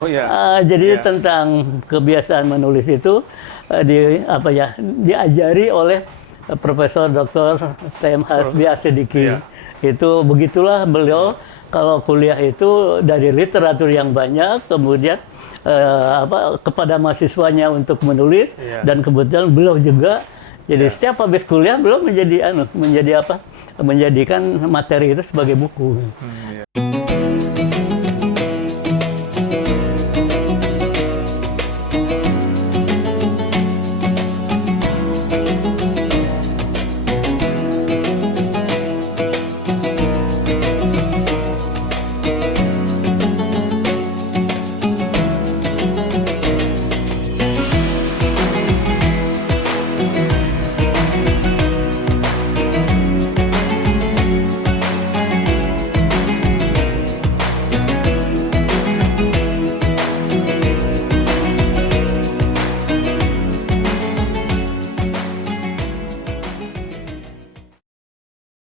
Oh ya, Jadi ya, tentang kebiasaan menulis itu diajari oleh Profesor Dr. TM Hasbi Asidiki. ya, Itu begitulah beliau kalau kuliah itu dari literatur yang banyak, kemudian kepada mahasiswanya untuk menulis, ya. dan kebetulan beliau juga jadi Ya. setiap habis kuliah beliau menjadikan materi itu sebagai buku. Ya.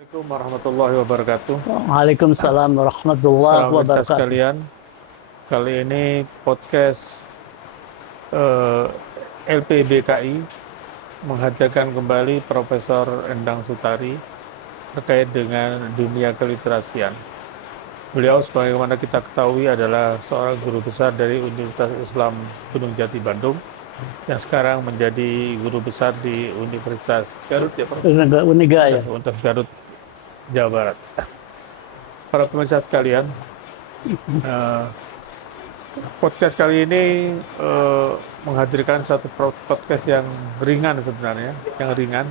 Assalamualaikum warahmatullahi wabarakatuh. Waalaikumsalam warahmatullahi Para pemirsa wabarakatuh. sekalian, kali ini podcast LPBKI menghadirkan kembali Profesor Endang Sutari terkait dengan dunia keliterasian. Beliau sebagaimana kita ketahui adalah seorang guru besar dari Universitas Islam Gunung Jati Bandung yang sekarang menjadi guru besar di Universitas Garut ya Prof? Uniga ya. Universitas Garut, Jawa Barat. Para pemirsa sekalian, eh, podcast kali ini menghadirkan satu podcast yang ringan sebenarnya, yang ringan.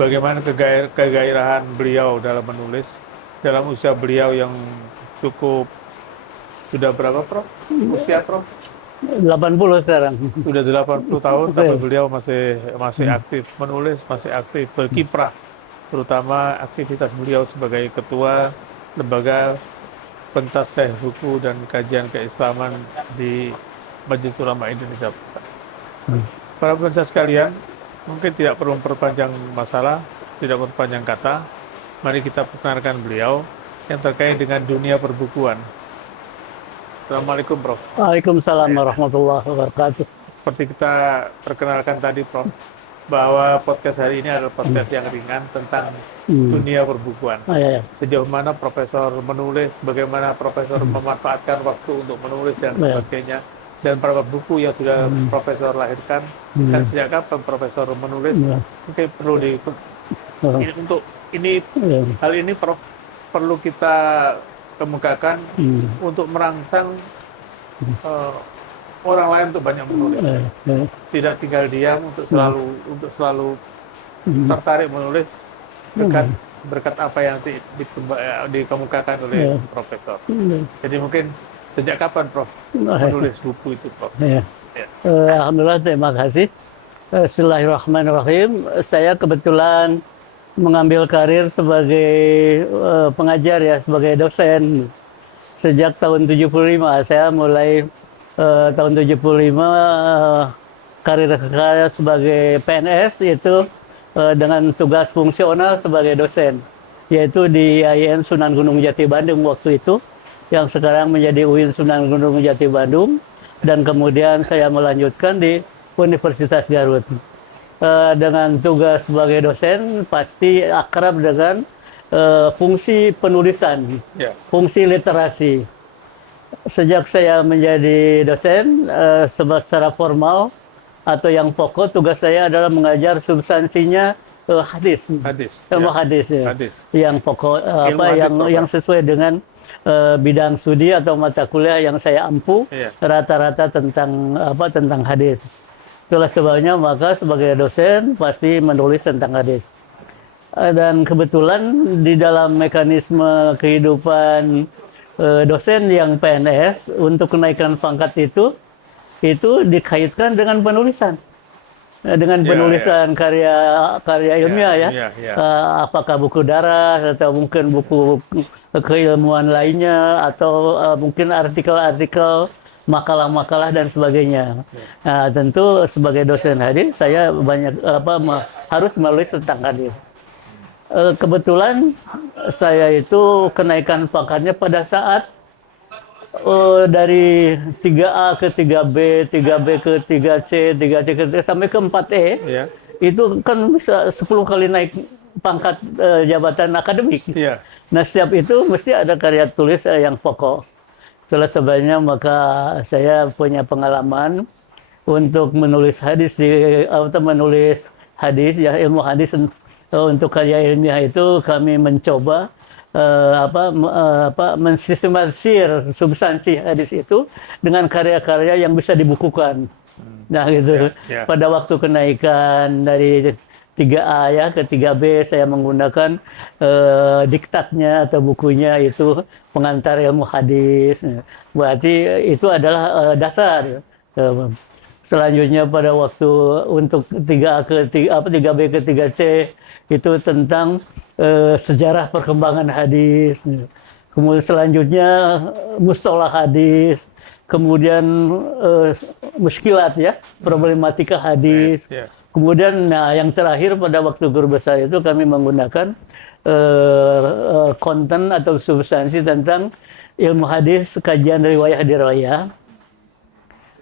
Bagaimana kegairahan beliau dalam menulis, dalam usia beliau yang cukup, sudah berapa Prof? Usia Prof? 80 sekarang. Sudah 80 tahun, Oke. tapi beliau masih aktif menulis, masih aktif berkiprah, terutama aktivitas beliau sebagai ketua lembaga pentas buku dan kajian keislaman di Majelis Ulama Indonesia. Para pemirsa sekalian, mungkin tidak perlu memperpanjang masalah, tidak memperpanjang kata. Mari kita perkenalkan beliau yang terkait dengan dunia perbukuan. Assalamualaikum Prof. Waalaikumsalam warahmatullahi wabarakatuh. Seperti kita perkenalkan tadi Prof, bahwa podcast hari ini adalah podcast yang ringan tentang dunia perbukuan. Ya. Sejauh mana profesor menulis, bagaimana profesor memanfaatkan waktu untuk menulis dan sebagainya, dan berapa buku yang sudah profesor lahirkan, dan sejak kapan profesor menulis. Mungkin perlu hal ini Prof, perlu kita kemukakan untuk merangsang orang lain untuk banyak menulis, tidak tinggal diam, untuk selalu tertarik menulis berkat apa yang dikemukakan oleh Profesor. Jadi mungkin sejak kapan Prof menulis buku itu Prof? Ya. Alhamdulillah, terima kasih. Bismillahirrahmanirrahim. Saya kebetulan mengambil karir sebagai pengajar ya, sebagai dosen sejak tahun 75. Saya mulai tahun 75 karir saya sebagai PNS, yaitu dengan tugas fungsional sebagai dosen, yaitu di IAIN Sunan Gunung Jati Bandung waktu itu, yang sekarang menjadi UIN Sunan Gunung Jati Bandung, dan kemudian saya melanjutkan di Universitas Garut. Dengan tugas sebagai dosen pasti akrab dengan fungsi penulisan, fungsi literasi. Sejak saya menjadi dosen, secara formal atau yang pokok, tugas saya adalah mengajar substansinya hadis. Hadis ya. Yang pokok yang sesuai dengan bidang studi atau mata kuliah yang saya ampu, rata-rata tentang hadis. Itulah sebabnya maka sebagai dosen pasti menulis tentang hadis. Dan kebetulan di dalam mekanisme kehidupan dosen yang PNS, untuk kenaikan pangkat itu dikaitkan dengan penulisan. Dengan penulisan karya ilmiah apakah buku darah atau mungkin buku keilmuan lainnya, atau mungkin artikel-artikel, makalah-makalah dan sebagainya. Nah, tentu sebagai dosen hadis saya harus menulis tentang hadis. Kebetulan saya itu kenaikan pangkatnya pada saat dari 3A ke 3B, 3B ke 3C, 3C ke 3 sampai ke 4E, Iya. itu kan bisa 10 kali naik pangkat jabatan akademik. Iya. Nah, setiap itu mesti ada karya tulis yang pokok. Itulah sebabnya maka saya punya pengalaman untuk menulis hadis atau menulis hadis ya, ilmu hadis. Untuk karya ilmiah itu kami mencoba mensistematisir substansi hadis itu dengan karya-karya yang bisa dibukukan. Nah gitu. Ya. Pada waktu kenaikan dari 3A ya ke 3B, saya menggunakan diktatnya atau bukunya itu pengantar ilmu hadis. Berarti itu adalah dasar. Selanjutnya pada waktu untuk 3A ke 3B ke 3C itu tentang sejarah perkembangan hadis. Kemudian selanjutnya mustalah hadis, kemudian muskilat ya, problematika hadis. Ya. Kemudian yang terakhir pada waktu guru besar itu kami menggunakan konten atau substansi tentang ilmu hadis, kajian riwayah dirayah.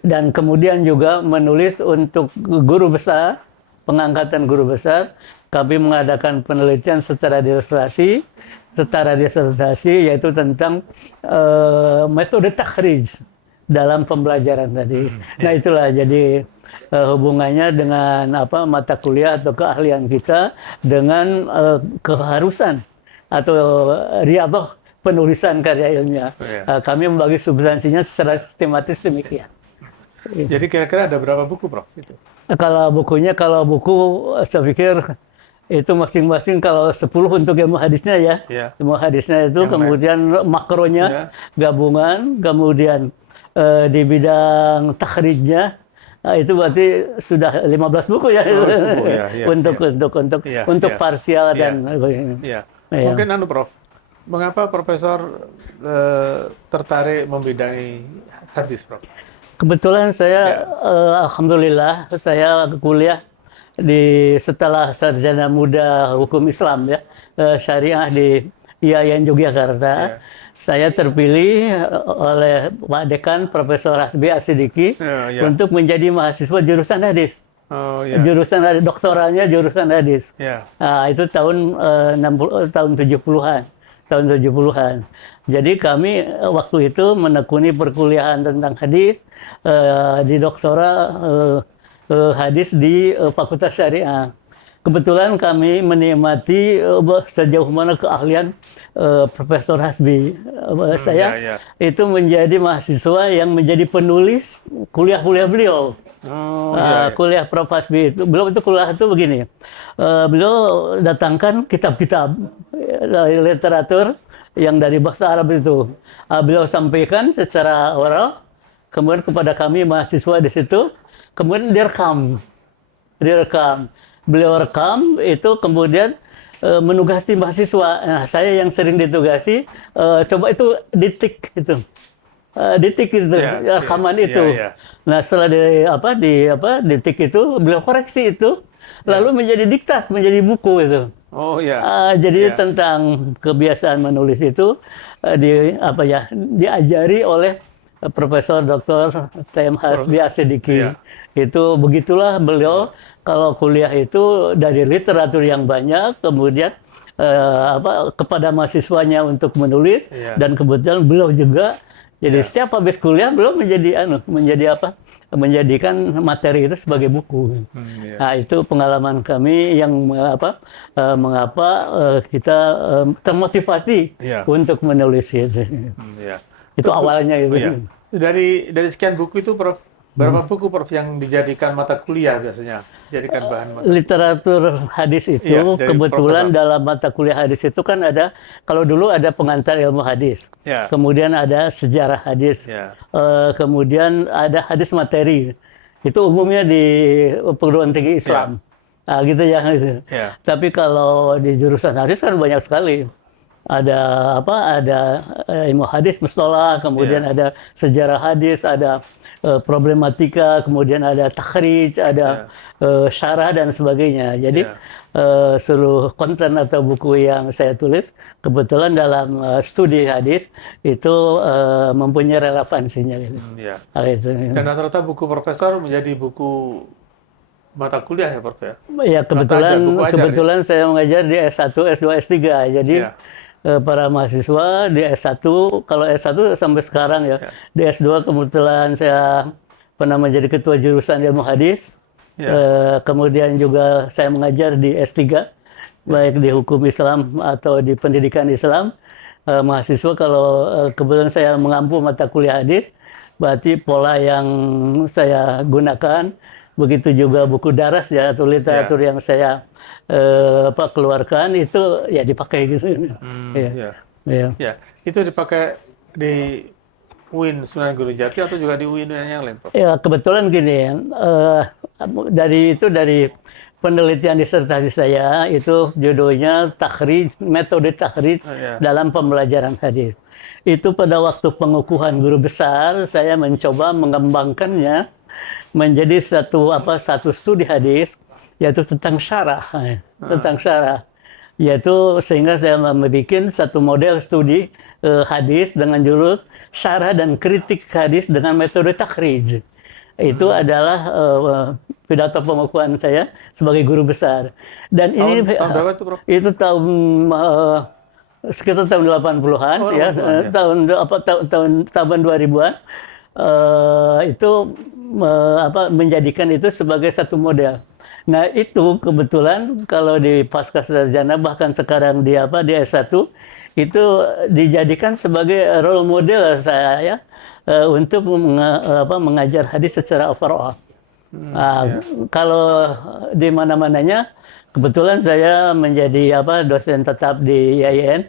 Dan kemudian juga menulis untuk guru besar, pengangkatan guru besar, kami mengadakan penelitian secara disertasi yaitu tentang metode takhrij dalam pembelajaran tadi. Nah itulah jadi hubungannya dengan mata kuliah atau keahlian kita dengan keharusan atau riyadhah penulisan karya ilmiah. Kami membagi substansinya secara sistematis demikian. Jadi kira-kira ada berapa buku, Prof? Itu. Kalau buku saya pikir itu masing-masing kalau 10 untuk ilmu hadisnya ya. Ilmu hadisnya itu yang kemudian makronya gabungan, kemudian di bidang takhrijnya itu berarti sudah 15 buku ya. Untuk parsial dan Mungkin Prof, mengapa Profesor tertarik membidangi hadis, Prof? Kebetulan saya, alhamdulillah, saya kuliah setelah sarjana muda hukum Islam ya, syariah di IAIN Yogyakarta. Saya terpilih oleh Pak Dekan Profesor Hasbi Asidiki untuk menjadi mahasiswa jurusan hadis. Jurusan hadis, doktoralnya jurusan hadis. Itu tahun 70-an. Tahun 70-an. Jadi kami waktu itu menekuni perkuliahan tentang hadis di doktoral hadis di Fakultas Syariah. Kebetulan kami menikmati sejauh mana keahlian Profesor Hasbi. Saya itu menjadi mahasiswa yang menjadi penulis kuliah-kuliah beliau. Kuliah Prof Hasbi itu, belum itu kuliah itu begini. Beliau datangkan kitab-kitab literatur yang dari bahasa Arab itu. Beliau sampaikan secara oral, kemudian kepada kami mahasiswa di situ, kemudian direkam. Beliau rekam itu kemudian menugasi mahasiswa. Nah, saya yang sering ditugasi, coba itu ditik itu. Rekaman itu. Nah, setelah ditik itu, beliau koreksi itu, lalu menjadi diktat, menjadi buku itu. Jadi tentang kebiasaan menulis itu diajari oleh Profesor Dr. T.M. Hasbi Asidiki. Itu begitulah beliau kalau kuliah itu dari literatur yang banyak, kemudian kepada mahasiswanya untuk menulis, dan kebetulan beliau juga jadi setiap habis kuliah beliau menjadikan materi itu sebagai buku. Nah, itu pengalaman kami yang mengapa kita termotivasi untuk menulis itu. Itu awalnya itu. Dari sekian buku itu, Prof, berapa buku, Prof, yang dijadikan mata kuliah biasanya? Jadikan bahan mata kuliah? Literatur hadis itu kebetulan Profesor. Dalam mata kuliah hadis itu kan ada, kalau dulu ada pengantar ilmu hadis, kemudian ada sejarah hadis, kemudian ada hadis materi. Itu umumnya di perguruan tinggi Islam. Nah, gitu ya. Tapi kalau di jurusan hadis kan banyak sekali. Ada ilmu hadis mustalah, kemudian ada sejarah hadis, ada problematika, kemudian ada takhrij, ada syarah dan sebagainya. Jadi Ya. seluruh konten atau buku yang saya tulis kebetulan dalam studi hadis itu mempunyai relevansinya gitu. Ya. Itu. Dan rata-rata buku profesor menjadi buku mata kuliah ya, Prof ya? Ya kebetulan buku ajar, kebetulan saya mengajar di S1, S2, S3. Jadi Ya. para mahasiswa di S1, kalau S1 sampai sekarang ya. Di S2 kebetulan saya pernah menjadi ketua jurusan ilmu hadis. Kemudian juga saya mengajar di S3, baik di hukum Islam atau di pendidikan Islam. Mahasiswa kalau kebetulan saya mengampu mata kuliah hadis, berarti pola yang saya gunakan, begitu juga buku daras ya atau literatur yang saya keluarkan itu ya dipakai gitu. Ya. Itu dipakai di UIN Sunan Gunung Jati atau juga di UIN yang lain, Prof? Ya kebetulan gini, dari penelitian disertasi saya itu judulnya metode takhrij dalam pembelajaran hadis. Itu pada waktu pengukuhan guru besar saya mencoba mengembangkannya menjadi satu studi hadis, yaitu tentang syarah, yaitu sehingga saya membuat satu model studi hadis dengan judul syarah dan kritik hadis dengan metode takhrij. Itu adalah pidato pengukuhan saya sebagai guru besar. Dan ini tahun berapa itu, Prof? Itu sekitar tahun 80-an tahun 2000-an. Itu menjadikan itu sebagai satu model. Nah, itu kebetulan kalau di pasca sarjana bahkan sekarang di S1 itu dijadikan sebagai role model saya untuk mengajar hadis secara overall. Kalau di mana-mananya kebetulan saya menjadi dosen tetap di IAIN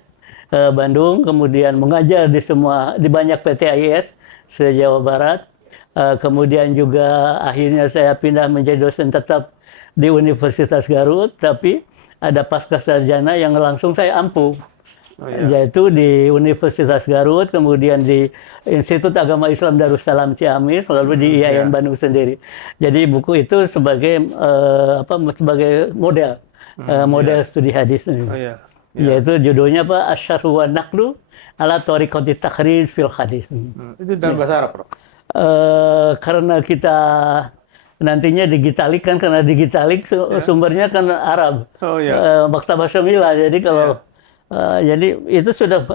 Bandung, kemudian mengajar di banyak PTIS se-Jawa Barat. Kemudian juga akhirnya saya pindah menjadi dosen tetap di Universitas Garut, tapi ada pasca sarjana yang langsung saya ampuh. Yaitu di Universitas Garut, kemudian di Institut Agama Islam Darussalam Ciamis, lalu di IAIN Bandung sendiri. Jadi buku itu sebagai sebagai model studi hadis. Yaitu judulnya Asy-Syarhu wan Naqlu ala Thariqati Takhrij fil Hadis. Itu dalam bahasa Arab, Prof? Karena kita nantinya digitalik kan, karena digitalik sumbernya kan Arab. Maktabah Syamilah. Jadi kalau jadi itu sudah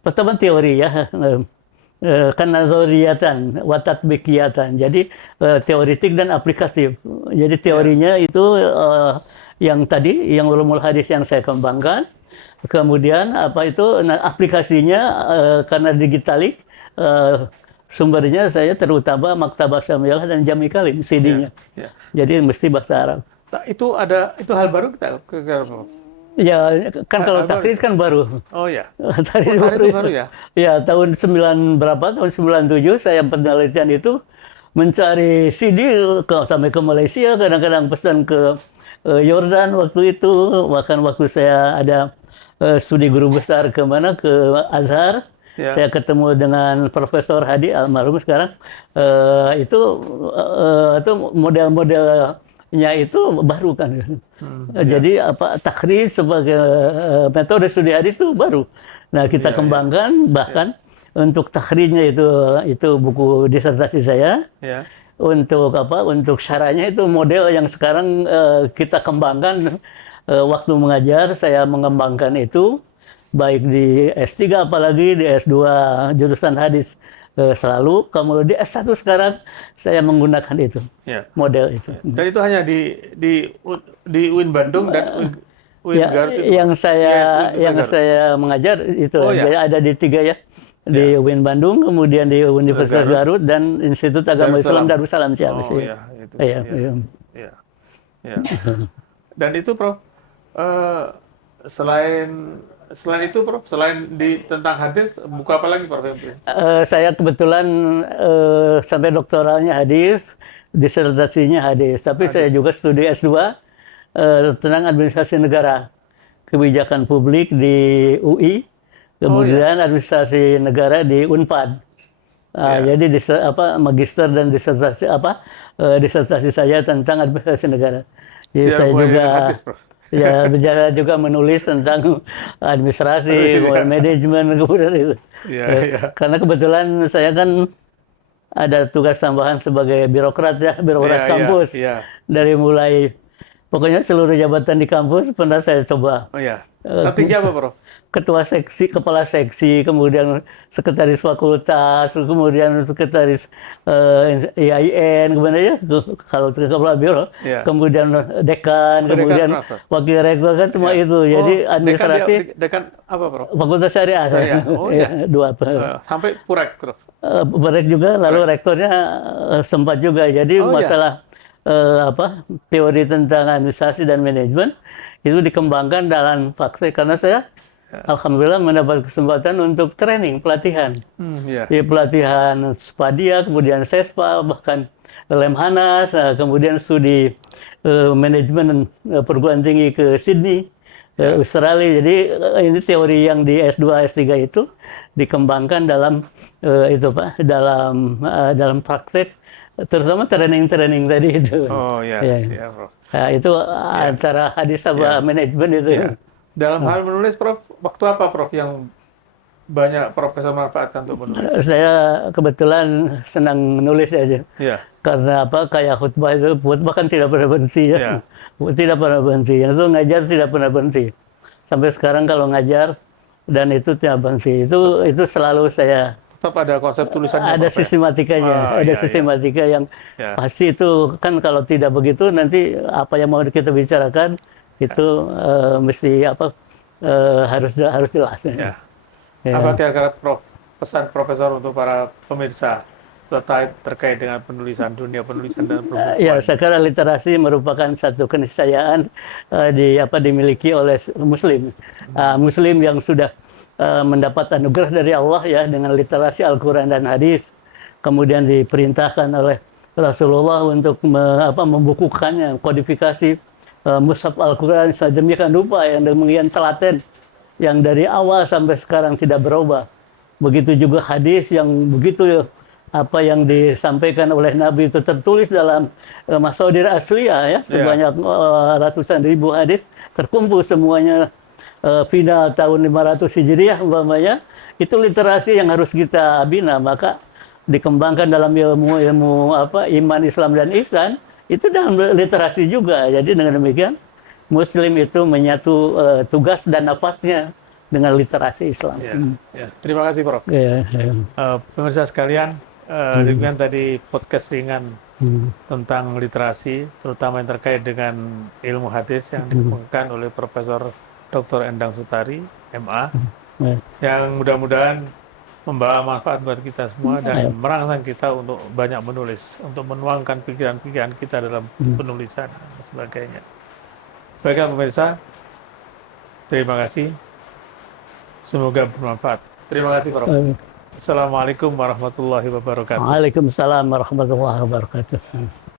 pertama teori ya, kan nazariyatan wa tatbiqiyatan. Jadi teoritik dan aplikatif. Jadi teorinya itu yang tadi yang ulumul hadis yang saya kembangkan. Kemudian aplikasinya karena digitalik, sumbernya saya terutama Maktabah Syamilah dan Jami Kalim CD-nya. Jadi mesti bahasa Arab. Nah, itu hal baru kita. Ya, kan kalau takhrij kan baru. Oh ya. Takhrij baru ya? Ya, tahun 97 saya penelitian itu mencari CD sampai ke Malaysia, kadang-kadang pesan ke Yordan waktu itu, bahkan waktu saya ada studi guru besar ke Azhar. Saya ketemu dengan Profesor Hadi almarhum sekarang. Itu model-modelnya itu baru kan. Jadi takhrij sebagai metode studi hadis itu baru. Nah, kita kembangkan bahkan untuk takhrijnya itu buku disertasi saya. Untuk syarahnya itu model yang sekarang kita kembangkan. Waktu mengajar saya mengembangkan itu baik di S3 apalagi di S2 jurusan hadis selalu, kemudian di S1 sekarang saya menggunakan itu model itu. Dan itu hanya di UIN Bandung dan UIN Garut itu. Yang saya mengajar itu jadi ada di 3 ya. Di UIN Bandung, kemudian di Universitas Garut dan Institut Agama Islam Darussalam Ciamis. Dan itu, Prof, selain itu, Prof, selain tentang hadis, buku apa lagi, Prof? Saya kebetulan sampai doktoralnya hadis, disertasinya hadis. Tapi saya juga studi S2 tentang administrasi negara, kebijakan publik di UI, kemudian administrasi negara di Unpad. Ya. Jadi magister dan disertasi saya tentang administrasi negara. Jadi Ya, saya mulai juga dengan hadis, Prof. ya bicara juga menulis tentang administrasi, kemudian Iya, manajemen, kemudian itu. iya, iya. Karena kebetulan saya kan ada tugas tambahan sebagai birokrat ya, Iya, birokrat iya, kampus. iya. Dari mulai pokoknya seluruh jabatan di kampus pernah saya coba. Oh iya. Eh, Tertinggi apa, Prof? Ketua seksi, kepala seksi, kemudian sekretaris fakultas, kemudian sekretaris IAIN, kemudian ya kalau kepala biro, Iya. kemudian dekan, Dekan kemudian kenapa? wakil rektor kan semua Iya. itu. Oh, Jadi dekan administrasi dekan apa, Prof? fakultas syariah saya. Syariah. Oh, Ya, iya. dua. Sampai purek, Prof. Berek juga, lalu rektornya sempat juga. Jadi Oh, iya. masalah teori tentang administrasi dan manajemen itu dikembangkan dalam praktek karena saya alhamdulillah mendapat kesempatan untuk training, pelatihan. Iya. Di pelatihan Spadia, kemudian Sespa, bahkan Lemhanas, kemudian studi manajemen perguruan tinggi ke Sydney, Australia. Jadi ini teori yang di S2, S3 itu dikembangkan dalam dalam praktek, terutama training-training tadi itu. Oh, iya. Ya. Iya, Prof. Nah, itu antara hadis sama manajemen itu. Iya. Dalam hal menulis, Prof, waktu apa, Prof, yang banyak profesor manfaatkan untuk menulis? Saya kebetulan senang menulis aja. Iya. Karena kayak khutbah kan tidak pernah berhenti ya. Iya. Tidak pernah berhenti. Yang itu ngajar tidak pernah berhenti. Sampai sekarang kalau ngajar dan itu tidak berhenti. Itu selalu saya Tetap ada konsep tulisannya, ada Prof, ya? sistematikanya, ada iya, sistematika yang iya. pasti itu kan kalau tidak begitu nanti apa yang mau kita bicarakan itu mesti harus jelas. Ya. Ya. Apa kira-kira, Prof, pesan profesor untuk para pemirsa terkait dengan dunia penulisan dan perbukuan? Ya, saya kira literasi merupakan satu keniscayaan dimiliki oleh Muslim. Muslim yang sudah mendapat anugerah dari Allah ya dengan literasi Al-Quran dan hadis. Kemudian diperintahkan oleh Rasulullah untuk membukukannya, kodifikasi mushaf Al-Quran sedemikian rupa yang demikian telaten yang dari awal sampai sekarang tidak berubah. Begitu juga hadis yang begitu apa yang disampaikan oleh Nabi itu tertulis dalam Masaudir Asliyah ya, sebanyak ratusan ribu hadis terkumpul semuanya final tahun 500 Hijriah umpamanya. Itu literasi yang harus kita bina, maka dikembangkan dalam ilmu iman, Islam dan ihsan itu dalam literasi juga. Jadi dengan demikian Muslim itu menyatu tugas dan nafasnya dengan literasi Islam. Ya, ya. Terima kasih, Prof. Ya, ya. Pemirsa sekalian, demikian tadi podcast ringan tentang literasi, terutama yang terkait dengan ilmu hadis yang dikembangkan oleh Profesor Dr. Endang Sutari, MA, yang mudah-mudahan membawa manfaat buat kita semua dan merangsang kita untuk banyak menulis, untuk menuangkan pikiran-pikiran kita dalam penulisan dan sebagainya. Baiklah pemirsa, terima kasih. Semoga bermanfaat. Terima kasih, Prof. Assalamualaikum warahmatullahi wabarakatuh. Waalaikumsalam warahmatullahi wabarakatuh.